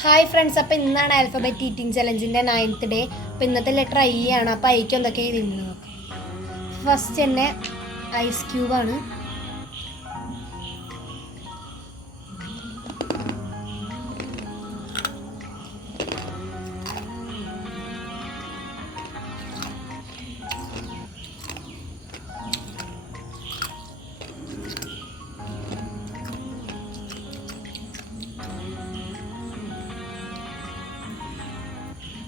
Hi friends, അപ്പോൾ ഇന്നാണ് alphabet eating ചലഞ്ചിൻ്റെ 9th day. അപ്പോൾ ഇന്നത്തെ ലെറ്റർ ഐ ആണ്. അപ്പോൾ ഐക്ക് എന്തൊക്കെ തിന്നു നോക്കാം. ഫസ്റ്റ് തന്നെ ഐസ് ക്യൂബാണ്.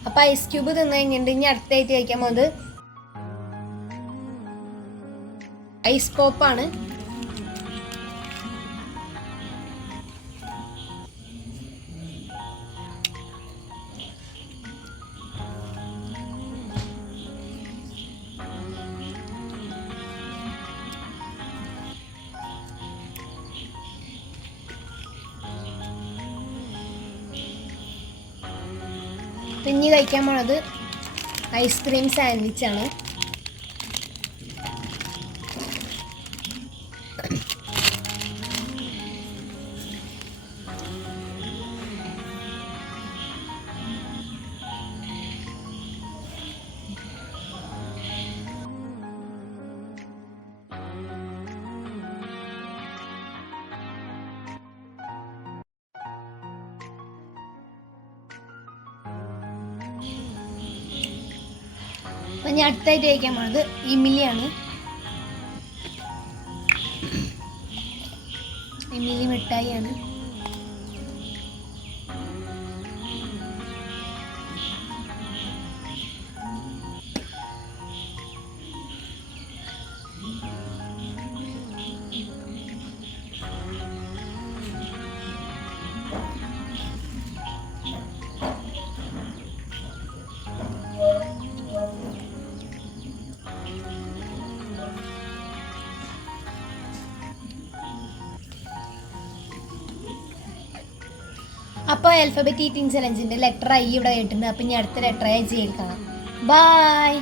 അപ്പോൾ ഐസ് ക്യൂബ് തിന്നു കഴിഞ്ഞിട്ട് ഇനി അടുത്തായിട്ട് കഴിക്കാൻ പോകുന്നത് ഐസ് പോപ്പാണ്. പിന്നെ കഴിക്കാൻ പോണത് ഐസ്ക്രീം സാൻഡ്വിച്ചാണ്. അപ്പം ഞാൻ അടുത്തായിട്ട് കഴിക്കാൻ പോണത് ഇമിലിയാണ്. ഇമിലി മിഠായിയാണ്. അപ്പോൾ ആൽഫബറ്റ് ഈറ്റിംഗ് ചലഞ്ചിൻ്റെ ലെറ്റർ ഐ ഇവിടെ കേട്ടിട്ടുണ്ട്. അപ്പം ഇനി അടുത്ത ലെറ്റർ ഐ ജയിൽ കാണാം. ബൈ.